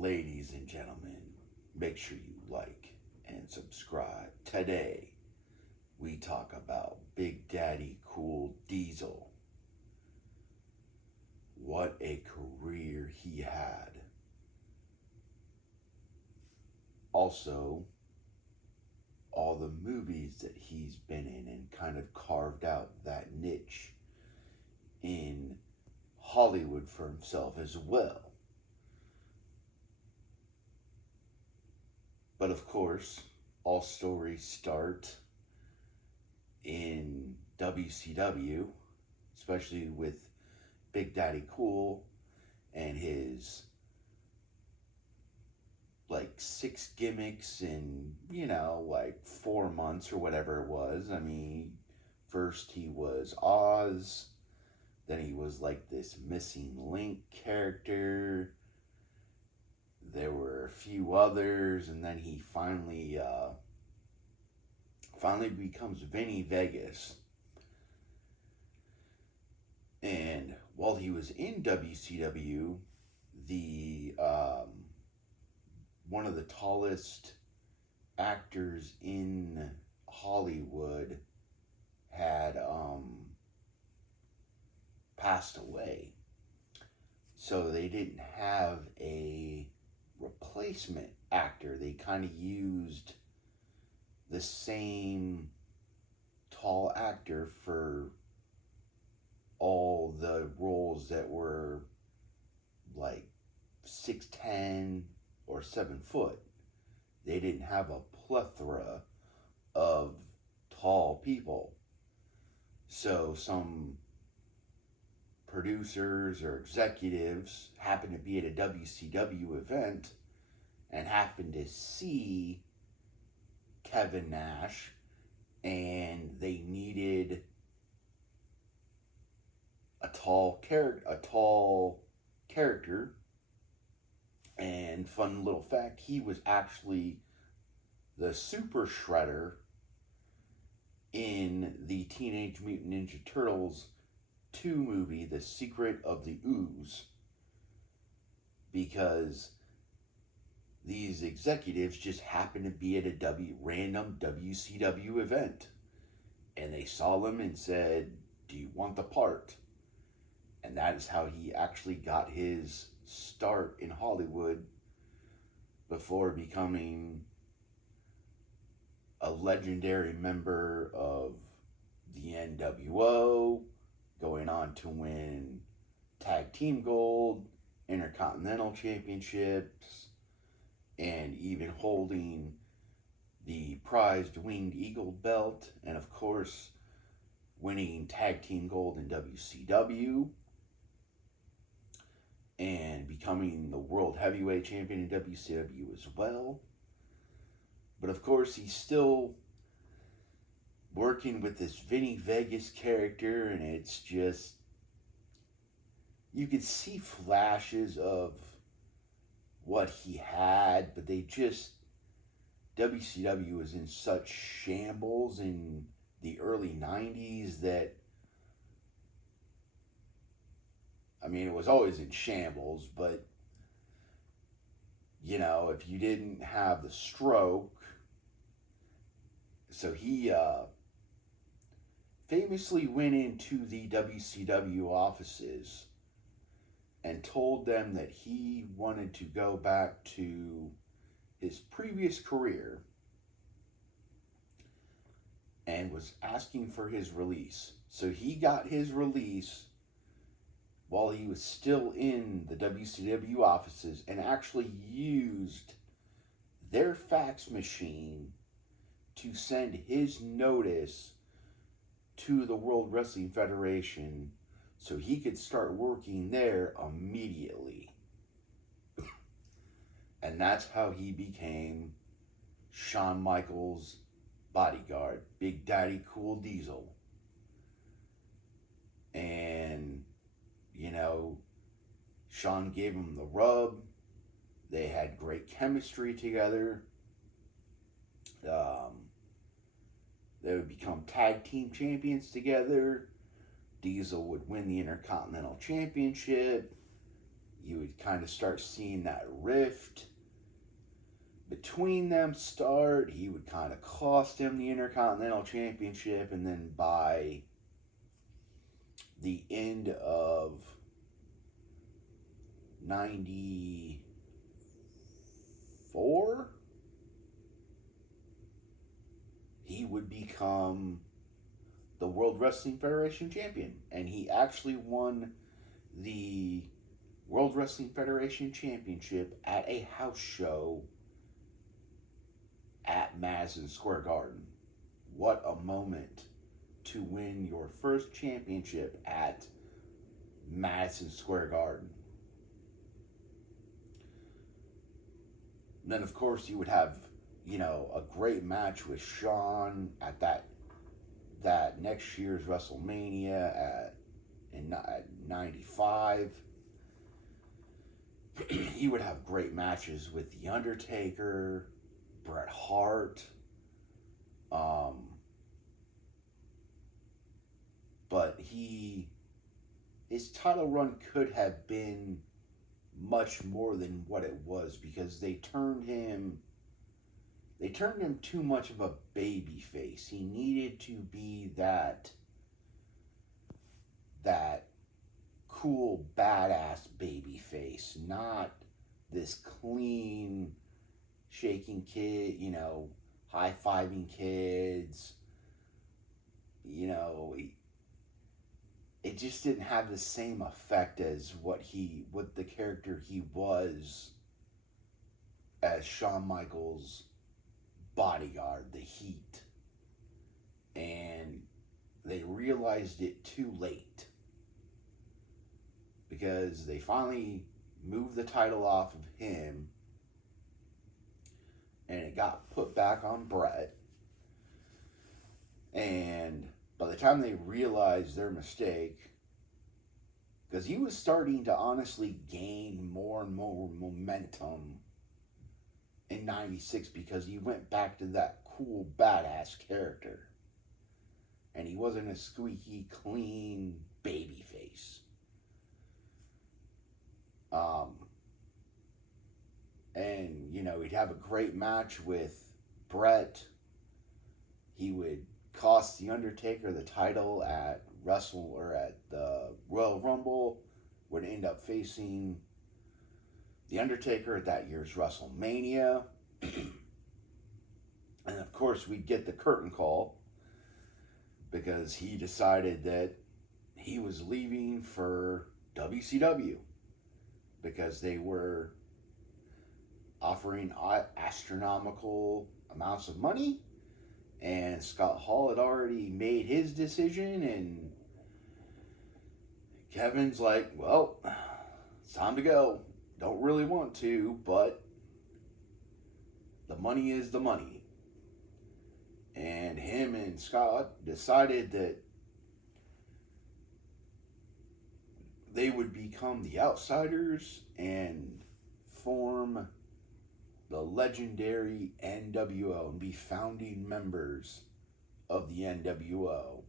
Ladies and gentlemen, make sure you like and subscribe. Today, we talk about Big Daddy Cool Diesel. What a career he had. Also, all the movies that he's been in and kind of carved out that niche in Hollywood for himself as well. But of course, all stories start in WCW, especially with Big Daddy Cool and his like 6 gimmicks in, 4 months or whatever it was. I mean, first he was Oz, then he was like this missing link character. There were a few others, and then he finally becomes Vinny Vegas. And while he was in WCW, the one of the tallest actors in Hollywood had passed away. So they didn't have a replacement actor. They kind of used the same tall actor for all the roles that were like 6'10" or 7 foot. They didn't have a plethora of tall people. So some producers or executives happened to be at a WCW event and happened to see Kevin Nash, and they needed a tall character. And fun little fact, he was actually the Super Shredder in the Teenage Mutant Ninja Turtles 2 movie, The Secret of the Ooze, because these executives just happened to be at a random WCW event, and they saw him and said, "Do you want the part?" And that is how he actually got his start in Hollywood before becoming a legendary member of the NWO, going on to win Tag Team Gold, Intercontinental Championships, and even holding the prized Winged Eagle belt, and of course, winning Tag Team Gold in WCW, and becoming the World Heavyweight Champion in WCW as well. But of course, he's still working with this Vinny Vegas character, and it's just, you could see flashes of what he had, but WCW was in such shambles in the early 90s that, I mean, it was always in shambles, but, if you didn't have the stroke, so he famously went into the WCW offices and told them that he wanted to go back to his previous career and was asking for his release. So he got his release while he was still in the WCW offices and actually used their fax machine to send his notice to the World Wrestling Federation so he could start working there immediately. And that's how he became Shawn Michaels' bodyguard, Big Daddy Cool Diesel. And, Shawn gave him the rub. They had great chemistry together. They would become tag team champions together. Diesel would win the Intercontinental Championship. you would kind of start seeing that rift between them start. He would kind of cost him the Intercontinental Championship, and then by the end of 94, he would become the World Wrestling Federation champion. And he actually won the World Wrestling Federation Championship at a house show at Madison Square Garden. What a moment to win your first championship at Madison Square Garden. And then, of course, you would have, a great match with Shawn at that next year's WrestleMania in 95. He would have great matches with The Undertaker, Bret Hart, but his title run could have been much more than what it was, because they turned him too much of a baby face. He needed to be that cool badass baby face, not this clean shaking kid, high-fiving kids. It just didn't have the same effect as what the character he was as Shawn Michaels' bodyguard, the Heat. And they realized it too late, because they finally moved the title off of him and it got put back on Bret. And by the time they realized their mistake, because he was starting to honestly gain more and more momentum in 96, because he went back to that cool badass character. And he wasn't a squeaky clean baby face. And, he'd have a great match with Bret. He would cost The Undertaker the title at the Royal Rumble. Would end up facing The Undertaker at that year's WrestleMania. And of course, we'd get the curtain call, because he decided that he was leaving for WCW, because they were offering astronomical amounts of money, and Scott Hall had already made his decision, and Kevin's like, well, it's time to go. Don't really want to, but the money is the money. And him and Scott decided that they would become the Outsiders and form the legendary NWO and be founding members of the NWO.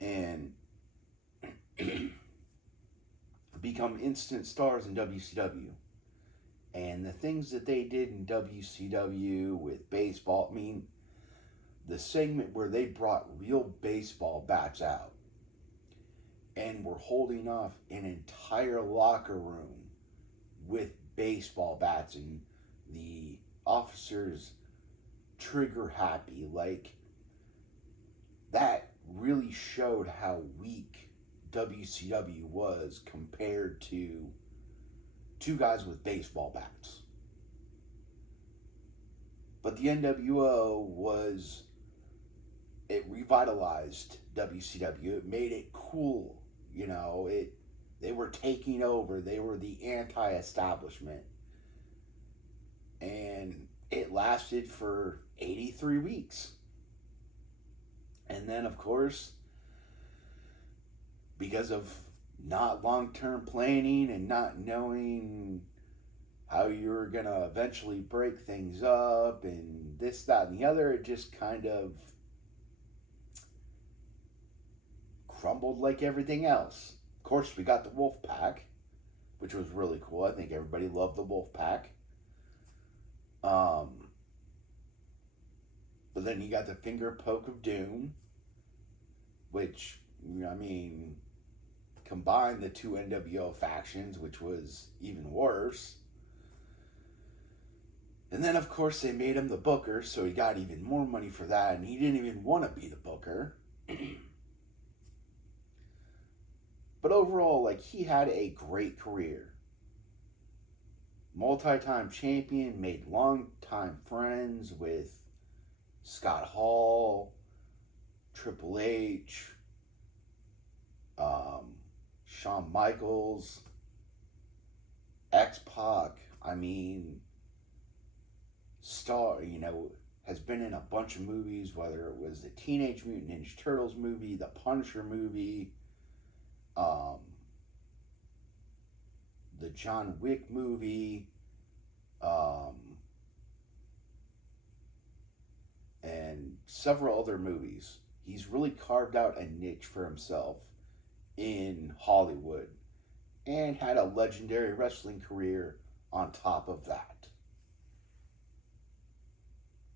And become instant stars in WCW. And the things that they did in WCW with baseball, the segment where they brought real baseball bats out and were holding off an entire locker room with baseball bats, and the officers trigger happy, that really showed how weak WCW was compared to two guys with baseball bats. But the NWO it revitalized WCW. It made it cool. They were taking over. They were the anti-establishment. And it lasted for 83 weeks. And then, of course, because of not long-term planning and not knowing how you were going to eventually break things up and this, that, and the other, it just kind of crumbled like everything else. Of course, we got the Wolfpack, which was really cool. I think everybody loved the Wolfpack. Um, but then you got the Finger Poke of Doom, which, I mean, combined the two NWO factions, which was even worse. And then, of course, they made him the booker, so he got even more money for that, and he didn't even want to be the booker. But overall, like, he had a great career. Multi-time champion, made long-time friends with Scott Hall, Triple H, Shawn Michaels, X-Pac. I mean, has been in a bunch of movies, whether it was the Teenage Mutant Ninja Turtles movie, the Punisher movie, the John Wick movie, and several other movies. He's really carved out a niche for himself in Hollywood and had a legendary wrestling career on top of that.